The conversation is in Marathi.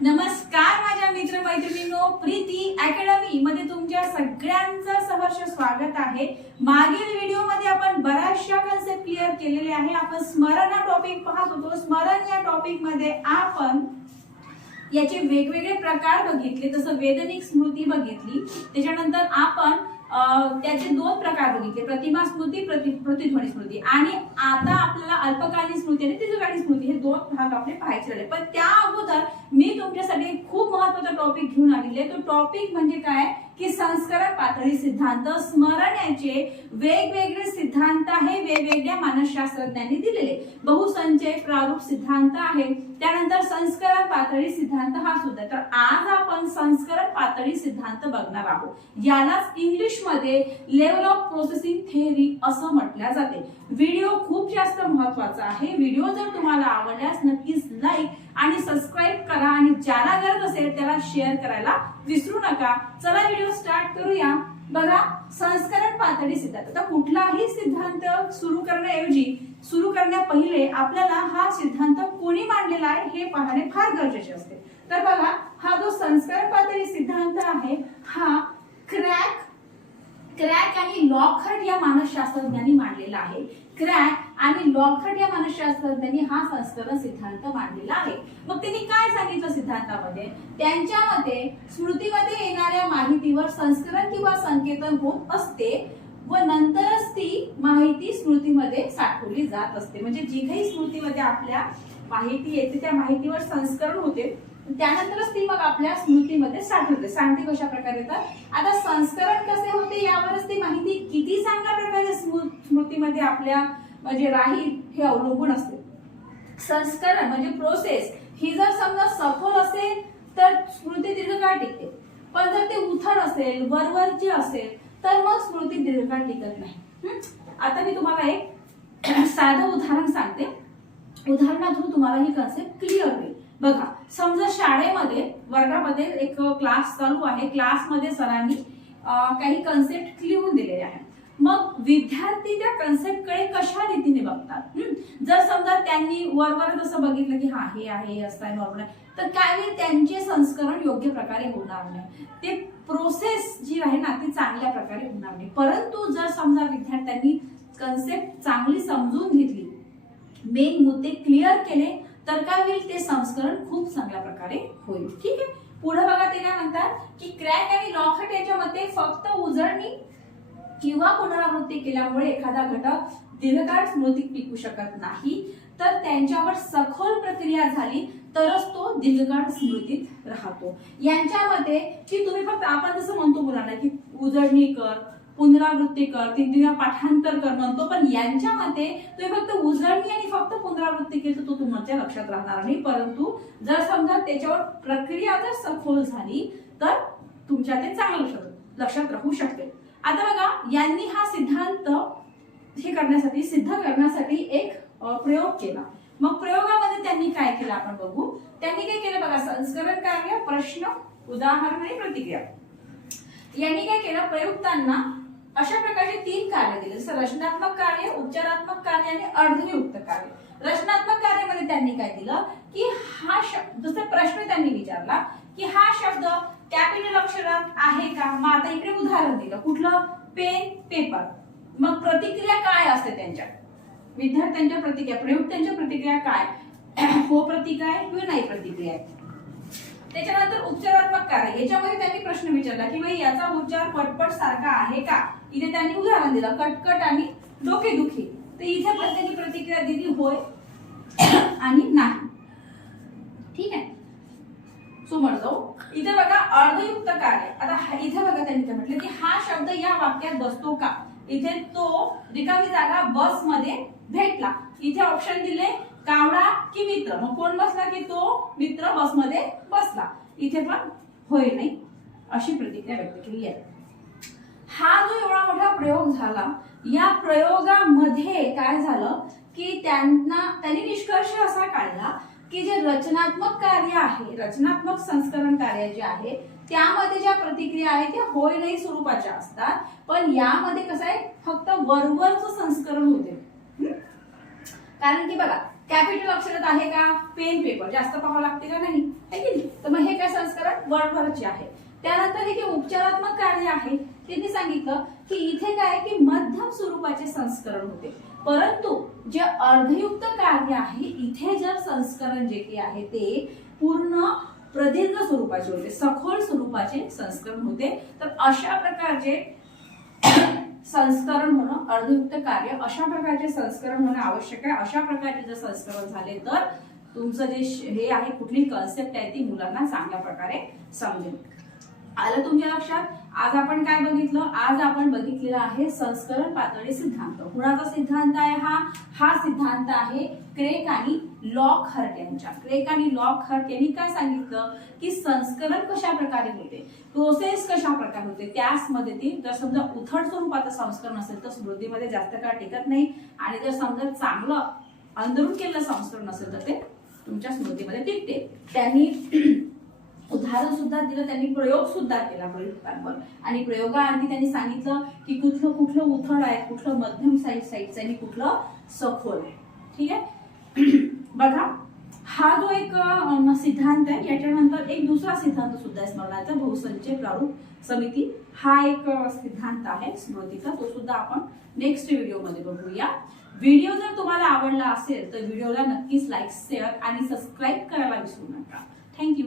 नमस्कार माझ्या मित्र मैत्रिणींनो, प्रीती अकॅडमी मध्ये तुमच्या सगळ्यांचं सहर्ष स्वागत आहे। मागील व्हिडिओ मध्ये आपण बऱ्याचशा कन्सेप्ट क्लिअर केलेले आहे। आपण स्मरण हा टॉपिक पाहत होतो। स्मरण या टॉपिक मध्ये आपण याचे वेगवेगळे प्रकार बघितले, जसं वेदनिक स्मृती बघितली, त्याच्यानंतर आपण त्याचे दोन प्रकार बघितले, प्रतिमा स्मृती, प्रतिध्वनी स्मृती, आणि आता आपल्याला अल्पकालीन स्मृती आणि दीर्घकालीन स्मृती हे दोन भाग आपले पाहायचे राहिले। पण त्या अगोदर मी तुमच्यासाठी खूप महत्त्वाचा टॉपिक घेऊन आलेले आहे। तो टॉपिक म्हणजे काय की संस्करण पातळी सिद्धांत। स्मरण याचे वेगवेगळे सिद्धांत आहे, वेगवेगळ्या मानसशास्त्रज्ञांनी दिलेले। बहुसंचय प्रारूप सिद्धांत आहे, त्यानंतर संस्करण पातळी सिद्धांत हा सुद्धा। तर आज आपण संस्करण पातळी सिद्धांत बघणार आहोत। यालाच इंग्लिश मध्ये लेवल ऑफ प्रोसेसिंग थेअरी असं म्हटलं जाते। व्हिडिओ खूप जास्त महत्त्वाचा आहे। व्हिडिओ जर तुम्हाला आवडल्यास नक्कीच लाईक आणि सबस्क्राइब करा, आणि ज्याला गरज असेल त्याला शेअर करायला विसरू नका। चला व्हिडिओ स्टार्ट करूया। बघा, संस्करण पातळी सिद्धांत। आता कुठलाही सिद्धांत सुरू करण्यापहिले आपल्याला हा सिद्धांत कोणी मांडलेला आहे हे पाहणे फार गरजेचे असते। तर बघा, हा जो संस्करण पातळी सिद्धांत आहे हा क्रॅक आणि लॉकहार्ट या मानसशास्त्रज्ञांनी मांडलेला आहे। क्रॅक आणि लॉकहार्ट या मानसशास्त्रज्ञांनी हा संस्करण सिद्धांत मांडलेला आहे। मग त्यांनी काय सांगितलं सिद्धांतामध्ये? त्यांच्या मते स्मृतीमध्ये येणाऱ्या माहितीवर संस्करण किंवा संकेतन होत असते व नंतरच ती माहिती स्मृतीमध्ये साठवली जात असते। म्हणजे जी काही स्मृतीमध्ये आपल्या माहिती येते त्या माहितीवर संस्करण होते, त्यानंतरच ती मग आपल्या स्मृतीमध्ये साठवते। सांगते कशा प्रकारे? तर आता संस्करण कसे होते यावरच ती माहिती किती चांगल्या प्रकारे स्मृतीमध्ये आपल्या म्हणजे राहील हे अवलंबून असते। संस्करण म्हणजे प्रोसेस ही जर समजा सखोल असेल तर स्मृती दीर्घकाळ टिकते, पण जर ते उथळ असेल, वरवरची असेल तर मग स्मृती दीर्घकाळ टिकत नाही। आता मी तुम्हाला एक साधं उदाहरण सांगते, उदाहरणातून तुम्हाला ही कन्सेप्ट क्लिअर होईल। बघा, समजा शाळेमध्ये वर्गामध्ये एक क्लास चालू आहे, क्लासमध्ये सरांनी काही कन्सेप्ट लिहून दिलेले आहेत। मग विद्यार्थी त्या कन्सेप्ट कडे कशा रीतीने बघतात? जर समजा त्यांनी वरवर असं बघितलं की हा हे आहे असं आहे नॉर्मल आहे, तर काय होईल? त्यांचे संस्करण योग्य प्रकारे होणार नाही, ते प्रोसेस जी आहे ना ती चांगल्या प्रकारे होणार नाही। परंतु जर समजा विद्यार्थ्यांनी कन्सेप्ट चांगली समजून घेतली, मेन मुद्दे क्लिअर केले, तर काय होईल? ते संस्करण खूप चांगल्या प्रकारे होईल। ठीक आहे, पुढे बघा, ते काय म्हणतात की क्रॅक आणि लॉकहार्ट याच्या मते फक्त उजळणी किंवा पुनरावृत्ती केल्यामुळे एखादा घटक दीर्घकाळ स्मृतीत टिकू शकत नाही, तर त्यांच्यावर सखोल प्रक्रिया झाली तरच तो दीर्घकाळ स्मृतीत राहतो। यांच्या मते की तुम्ही फक्त, आपण जसं म्हणतो मुलांना की उजळणी कर, पुनरावृत्ती कर, 3 पाठांतर कर म्हणतो, पण यांच्या मते तुम्ही फक्त उजळणी आणि फक्त पुनरावृत्ती केली तर तो तुमच्या लक्षात राहणार नाही, परंतु जर समजा त्याच्यावर प्रक्रिया जर सखोल झाली तर तुमच्या ते चांगलं लक्षात राहू शकते। आता बघा, यांनी हा सिद्धांत सिद्ध करण्यासाठी एक प्रयोग केला। मग प्रयोगामध्ये त्यांनी काय केलं आपण बघू। त्यांनी काय केलं बघा, संस्करण कार्य, प्रश्न, उदाहरण आणि प्रतिक्रिया। यांनी काय केलं, प्रयुक्तांना अशा प्रकारचे 3 कार्य दिले, जसं रचनात्मक कार्य, उपचारात्मक कार्य आणि अर्धयुक्त कार्य। रचनात्मक कार्यामध्ये त्यांनी काय दिलं की हा शब्द, जसं प्रश्न त्यांनी विचारला की हा शब्द कॅपिटल अक्षरात आहे का? मग आता इकडे उदाहरण दिलं, कुठलं? Pen, paper. मग प्रतिक्रिया काय असते त्यांच्या विद्यार्थ्यांच्या प्रतिक्रिया, प्रयुक्तांच्या प्रतिक्रिया काय? हो प्रतिक्रिया आहे किंवा नाही प्रतिक्रिया आहे। त्याच्यानंतर उपचारात्मक कार्य, याच्यामध्ये त्यांनी प्रश्न विचारला की भाई याचा उच्चार पटपट सारखा आहे का? इथे त्यांनी उदाहरण दिलं, कटकट आणि डोकेदुखी। तर इथे पण त्यांनी प्रतिक्रिया दिली, होय आणि नाही। ठीक आहे, समोर जाऊ। इथे बघा, अर्धयुक्त कार्य। आता इथे बघा त्यांनी काय म्हटलं की हा शब्द या वाक्यात बसतो का? इथे तो रिकामी जागा बस मध्ये भेटला, इथे ऑप्शन दिले कावडा की मित्र, मग कोण बसला की तो मित्र बसमध्ये बसला, इथे पण होय नाही अशी प्रतिक्रिया व्यक्त केली आहे। हा जो एवढा मोठा प्रयोग झाला, या प्रयोगामध्ये काय झालं की त्यांनी निष्कर्ष असा काढला की जे रचनात्मक कार्य आहे, रचनात्मक संस्करण कार्य जे आहे त्यामध्ये ज्या प्रतिक्रिया आहेत त्या होय नाही स्वरूपाच्या असतात, पण यामध्ये कसं आहे फक्त वरवरचं संस्करण होते। कारण की बघा, कॅपिटल अक्षरात आहे का? पेन पेपर जास्त पाहावं लागते का? नाही, है की नाही? तर मग हे काय संस्करण वर्डवरचे आहे. त्यानंतर हे जे उपचारात्मक कार्य आहे त्यांनी सांगितलं की इथे काय की मध्यम स्वरूपाचे संस्करण होते, परंतु जे अर्धयुक्त कार्य आहे इथे जर संस्करण जे काही आहे ते पूर्ण प्रदीर्घ स्वरूपाचे होते, सखोल स्वरूपाचे संस्करण होते. तर अशा प्रकारचे संस्करण होणं, अर्धयुक्त कार्य अशा प्रकारचे संस्करण होणं आवश्यक आहे. अशा प्रकारचे जर संस्करण झाले तर तुमचं जे हे आहे कुठली कन्सेप्ट आहे ती मुलांना चांगल्या प्रकारे समजेल. आलं तुमच्या लक्षात? आज आपण काय बघितलं? आज आपण बघितलेला आहे संस्करण पातळी सिद्धांत. कुणाचा सिद्धांत आहे हा सिद्धांत आहे क्रेक आणि लॉकहार्ट यांच्या. क्रेक आणि लॉकहार्ट यांनी काय सांगितलं की संस्करण कशा प्रकारे होते, प्रोसेस कशा प्रकारे होते, त्यामध्ये ती जर समजा उथळ स्वरूपाचं संस्करण असेल तर स्मृतीमध्ये जास्त काळ टिकत नाही, आणि जर समजा चांगलं अंदरून केलेलं संस्करण असेल तर ते तुमच्या स्मृतीमध्ये टिकते. त्यांनी उदाहरण सुद्धा दिलं, त्यांनी प्रयोग सुद्धा केला प्रयुक्तांवर, आणि प्रयोगाअंती त्यांनी सांगितलं की कुठलं कुठलं उथळ आहे, कुठलं मध्यम साईजचं आणि कुठलं सखोल आहे. ठीक आहे, बघा हा जो एक सिद्धांत आहे. याच्यानंतर एक दुसरा सिद्धांत सुद्धा आहे स्मरणाचा, बहुसंचय प्रारूप समिती. हा एक सिद्धांत आहे स्मृतीचा, तो सुद्धा आपण नेक्स्ट व्हिडिओमध्ये बघूया. व्हिडिओ जर तुम्हाला आवडला असेल तर व्हिडिओला नक्कीच लाईक, शेअर आणि सबस्क्राईब करायला विसरू नका. थँक्यू.